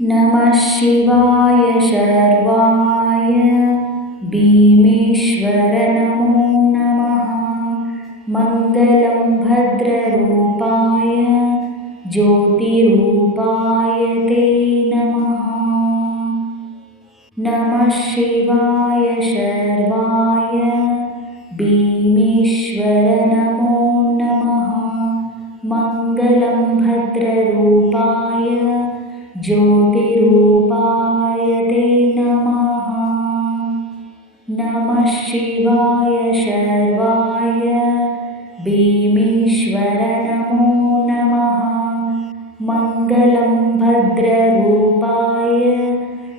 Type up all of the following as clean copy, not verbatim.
नमः शिवाय शर्वाय भीमेश्वर नमो नमः। मङ्गलं भद्ररूपाय ज्योतिरूपाय ते नमः। नमः शिवाय शर्वाय भीमेश्वर नमो नमः। मङ्गलं भद्ररूपाय ज्योतिरूपाय ते नमः। नमः शिवाय शर्वाय भीमेश्वर नमो नमः। मङ्गलं भद्ररूपाय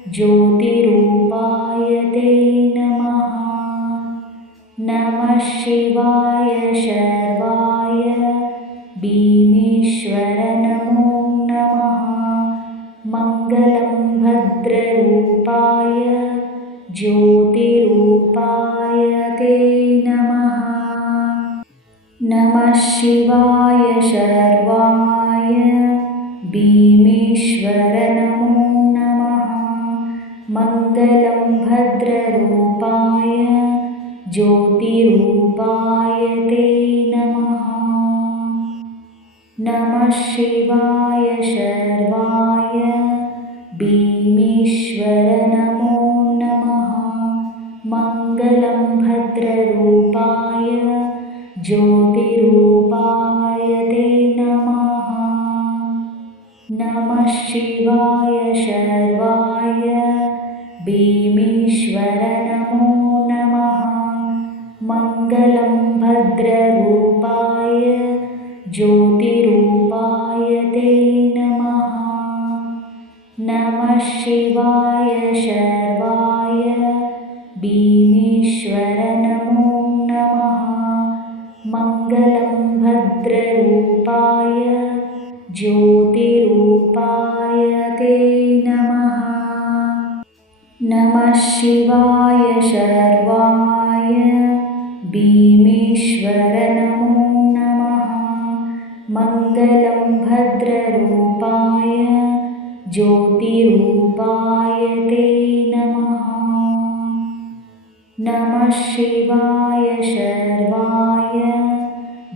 ज्योतिरूपाय ते नमः। नमः शिवाय शर्वाय भीमेश्वर नमो नमः। मङ्गलं भद्ररूपाय ज्योतिरूपाय ते नमः। नमः शिवाय शर्वाय भीमेश्वर नमो नमः। मङ्गलं भद्ररूपाय ज्योतिरूपाय ते नमः। नमः शिवाय शर्वाय भीमेश्वर नमो नमः। मङ्गलं भद्ररूपाय ज्योतिरूपाय ते नमः। नमः शिवाय शर्वाय भीमेश्वर नमो नमः। मङ्गलं भद्ररूपाय ज्योतिरूपाय ते नमः। नमः शिवाय शर्वाय भीमेश्वर नमो नमः। मङ्गलं भद्ररूपाय ज्योतिरूपाय ते नमः। नमः शिवाय शर्वाय भीमेश्वर नमो नमः। मङ्गलं भद्ररूपाय ज्योतिरूपाय ते नमः। नमः शिवाय शर्वाय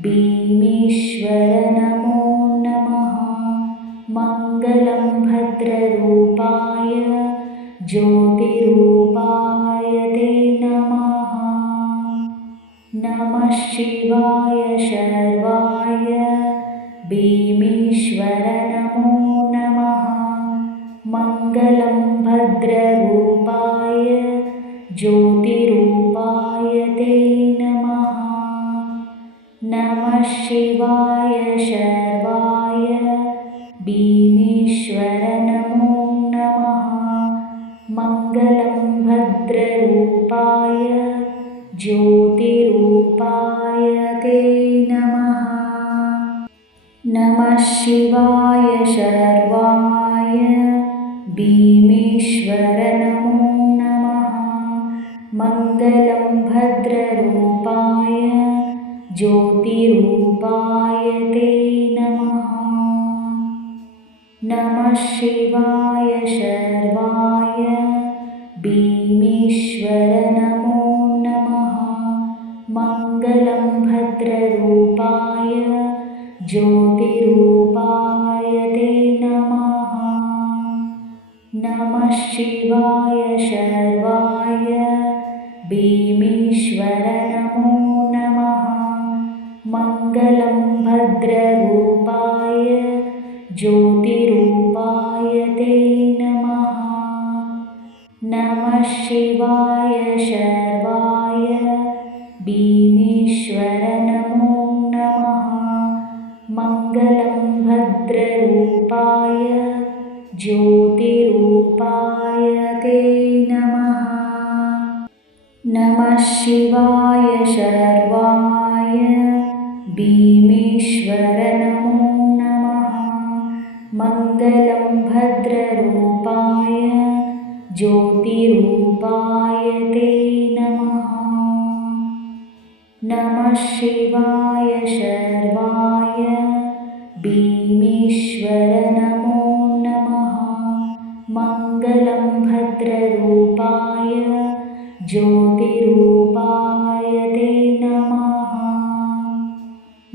भीमेश्वर नमो नमः। मङ्गलं भद्ररूपाय ज्योतिरूपाय ते नमः। नमः शिवाय शर्वाय भीमेश्वर नमो नमः। मङ्गलं भद्ररूपाय ज्योतिरूपाय ते नमः। नमः शिवाय शर्वाय भीमेश्वर नमो नमः। मङ्गलं भद्ररूपाय ज्योतिरूपाय ते नमः। नमः शिवाय शर्वाय भीमेश्वर नमो नमः। मङ्गलं भद्ररूपाय ज्योतिरूपाय ते नमः। नमः शिवाय शर्वाय भीमेश्वर नमो नमः। मङ्गलं भद्ररूपाय ज्योतिरूपाय ते नमः। नमः शिवाय शर्वाय भीमेश्वर नमो नमः। मङ्गलं भद्ररूपाय ज्योतिरूपाय ते नमः। नमः शिवाय शर्वाय भीमेश्वर नमो नमः। मङ्गलं भद्ररूपाय ज्योतिरूपाय ते नमः। नमः शिवाय शर्वाय भीमेश्वर नमो नमः। मङ्गलं भद्ररूपाय ज्योतिरूपाय ते नमः। नमः शिवाय शर्वाय भीमेश्वर नमो नमः। मङ्गलं भद्ररूपाय ज्योतिरूपाय ते नमः।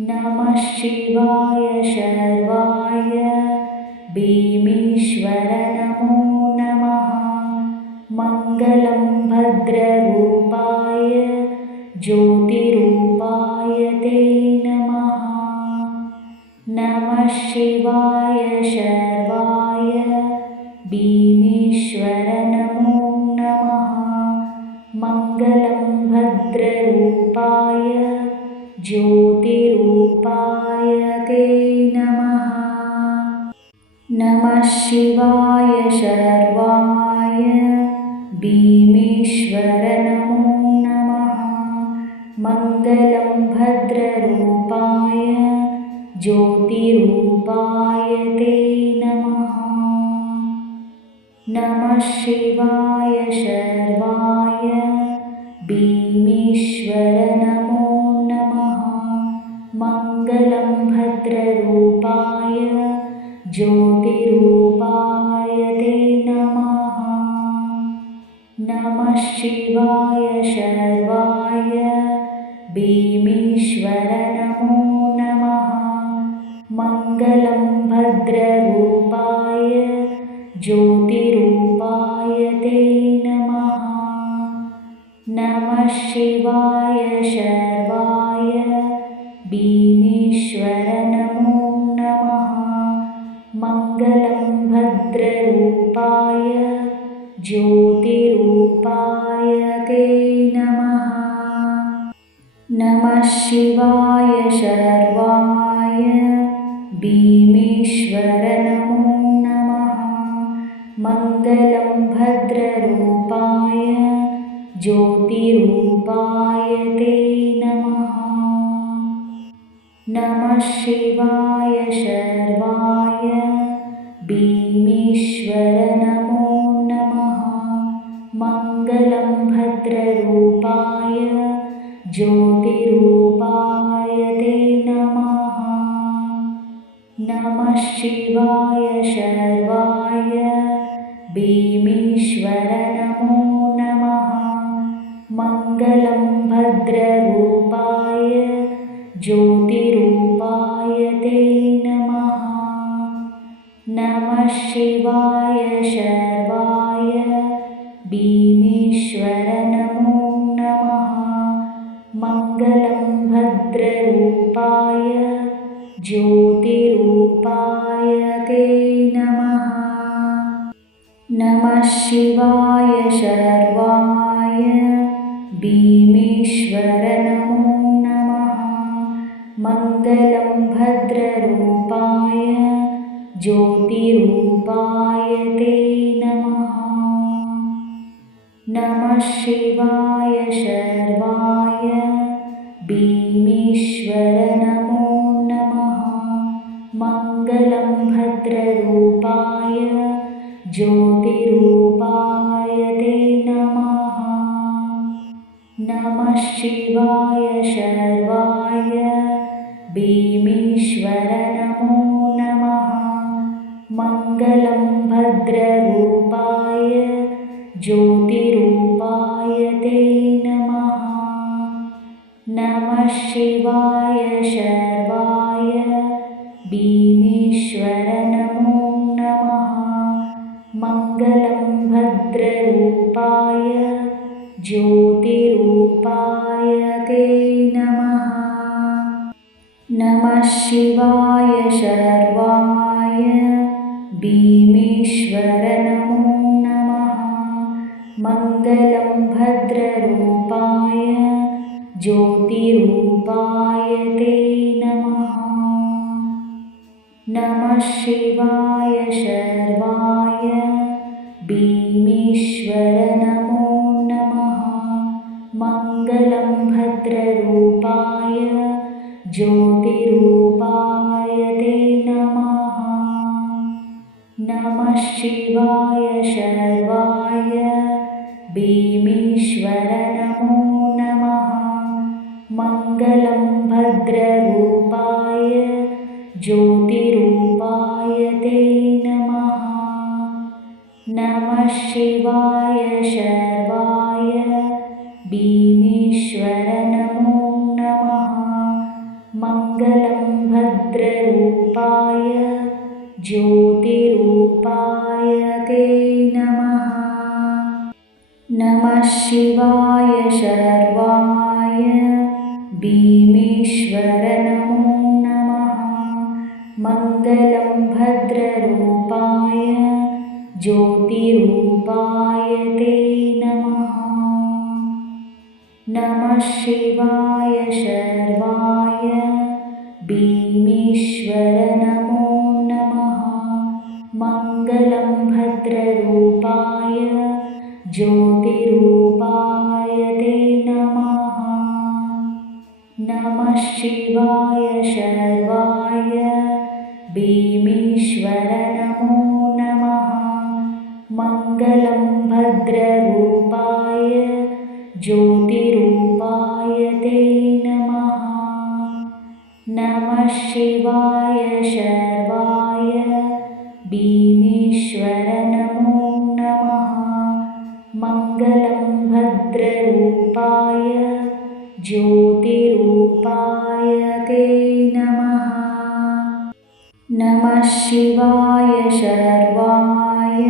नमः शिवाय शर्वाय भीमेश्वर नमो नमः। मङ्गलं भद्ररूपाय ज्योतिरूपाय ते नमः। नमः शिवाय शर्वाय भीमेश्वर नमो नमः। मङ्गलं भद्ररूपाय ज्योतिरूपाय ते नमः। नमः शिवाय शर्वाय भीमेश्वर नमो नमः। मङ्गलं भद्ररूपाय ज्योतिरूपाय ते नमः। नमः शिवाय शर्वाय भीमेश्वर नमो नमः। मङ्गलं भद्ररूपाय ज्योतिरूपाय ते नमः। नमः शिवाय शर्वाय भीमेश्वर नमो नमः। मङ्गलं भद्ररूपाय ज्योतिरूपाय ते नमः। नमः शिवाय शर्वाय भीमेश्वर नमो नमः। मङ्गलं भद्ररूपाय ज्योतिरूपाय ते नमः। नमः शिवाय शर्वाय भीमेश्वर नमो नमः। मङ्गलं भद्ररूपाय ज्योतिरूपाय ते नमः। नमः शिवाय शर्वाय भीमेश्वर नमो नमः। मङ्गलं भद्ररूपाय ज्योतिरूपाय ते नमः। नमः शिवाय शर्वाय भीमेश्वर नमो नमः। मङ्गलं भद्ररूपाय ज्योतिरूपाय ते नमः। नमः शिवाय शर्वाय भीमेश्वर नमो नमः। मङ्गलं भद्ररूपाय ज्योतिरूपाय ते नमः। नमः शिवाय शर्वाय भीमेश्वर नमो नमः। मङ्गलं भद्ररूपाय ज्योतिरूपाय ते नमः। नमः शिवाय शर्वाय भीमेश्वर नमो नमः। मङ्गलं भद्ररूपाय ज्योतिरूपाय ते नमः। नमः शिवाय शर्वाय भीमेश्वर नमो नमः। मङ्गलं भद्ररूपाय ज्योतिरूपाय ते नमः। नमः शिवाय शर्वाय भीमेश्वर नमो नमः। मङ्गलं भद्ररूपाय ज्योतिरूपाय ते नमः। नमः शिवाय शर्वाय भीमेश्वर नमो नमः। मङ्गलं भद्ररूपाय ज्योतिरूपाय ते नमः। नमः शिवाय शर्वाय भीमेश्वर नमो नमः। मङ्गलं भद्ररूपाय ज्योतिरूपाय ते नमः। नमः शिवाय शर्वाय भीमेश्वर नमो नमः। मङ्गलं भद्ररूपाय ज्योतिरूपाय ते नमः। नमः शिवाय शर्वाय भीमेश्वर नमो नमः। मङ्गलं भद्ररूपाय ज्योतिरूपाय ते नमः। नमः शिवाय शर्वाय भीमेश्वर नमो नमः। मङ्गलं भद्ररूपाय ज्योतिरूपाय ते नमः। नमः शिवाय शर्वाय भीमेश्वर नमो नमः। मङ्गलं भद्ररूपाय ज्योतिरूपाय ते नमः। नमः शिवाय शर्वाय भीमेश्वर नमो नमः। मङ्गलं भद्ररूपाय ज्योतिरूपाय ते नमः। नमः शिवाय शर्वाय भीमेश्वर नमो नमः। मङ्गलं भद्ररूपाय ज्योतिरूपाय ते नमः। नमः शिवाय शर्वाय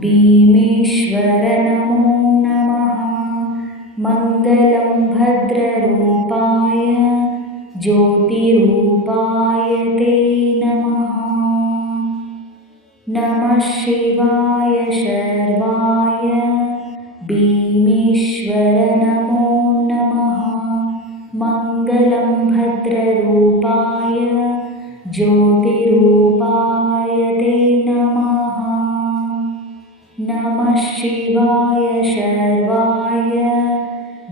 भीमेश्वर नमो नमः। मङ्गलं भद्ररूपाय ज्योतिरूपाय ते नमः। नमः शिवाय शर्वाय भीमेश्वर नमो नमः। मङ्गलं भद्ररूपाय ज्योतिरूपाय ते नमः। नमः शिवाय शर्वाय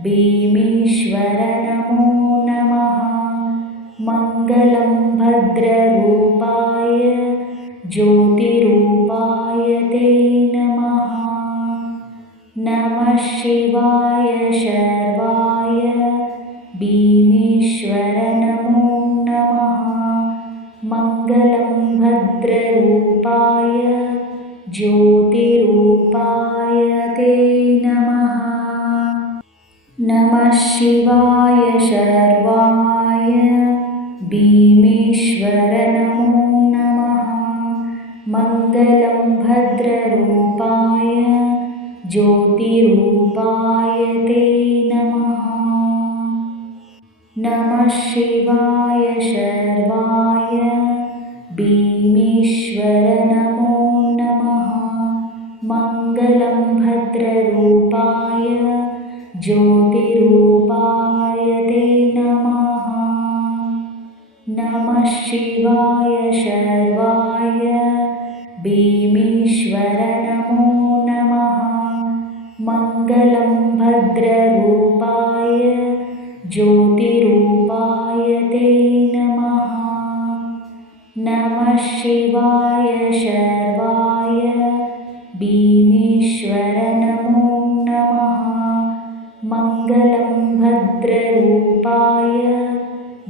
भीमेश्वर नमो नमः। मङ्गलं भद्ररूपाय ज्योतिरूपाय ते नमः। नमः शिवाय शर्वाय भीमेश्वर नमो नमः। मङ्गलं भद्ररूपाय ज्योतिरूपाय ते नमः। नमः शिवाय शर्वाय भीमेश्वर नमो नमः। मङ्गलं भद्ररूपाय ज्योतिरूपाय ते नमः। नमः शिवाय शर्वाय भीमेश्वर नमो नमः। मङ्गलं भद्ररूपाय ज्योतिरूपाय ते नमः। नमः शिवाय शर्वाय भीमेश्वर नमो नमः। मङ्गलं भद्ररूपाय ज्योतिरूपाय ते नमः। नमः शिवाय शर्वाय भीमेश्वर नमो नमः। मङ्गलं भद्ररूपाय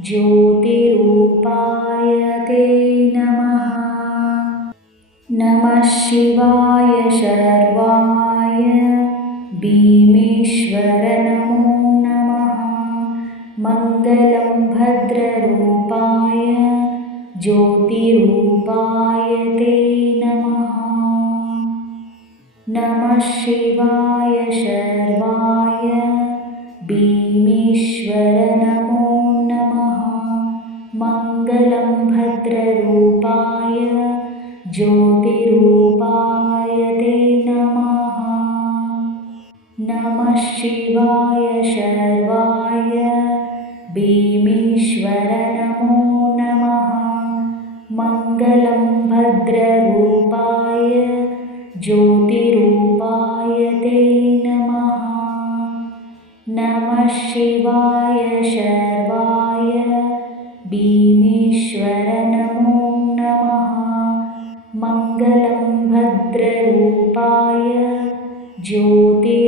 ज्योतिरूपाय ते नमः। नमः शिवाय शर्वाय भीमेश्वर नमो नमः। मङ्गलं भद्ररूपाय ज्योतिरूपाय ते नमः। नमः शिवाय शर्वाय भीमेश्वर नमो नमः। मङ्गलं भद्ररूपाय ज्योतिरूपाय ते नमः। नमः शिवाय शर्वाय भीमेश्वर नमो नमः। मङ्गलं भद्ररूपाय ज्योतिरूपाय ते नमः। नमः शिवाय शर्वाय भीमेश्वर नमो नमः। मङ्गलं भद्ररूपाय ज्योतिरूपाय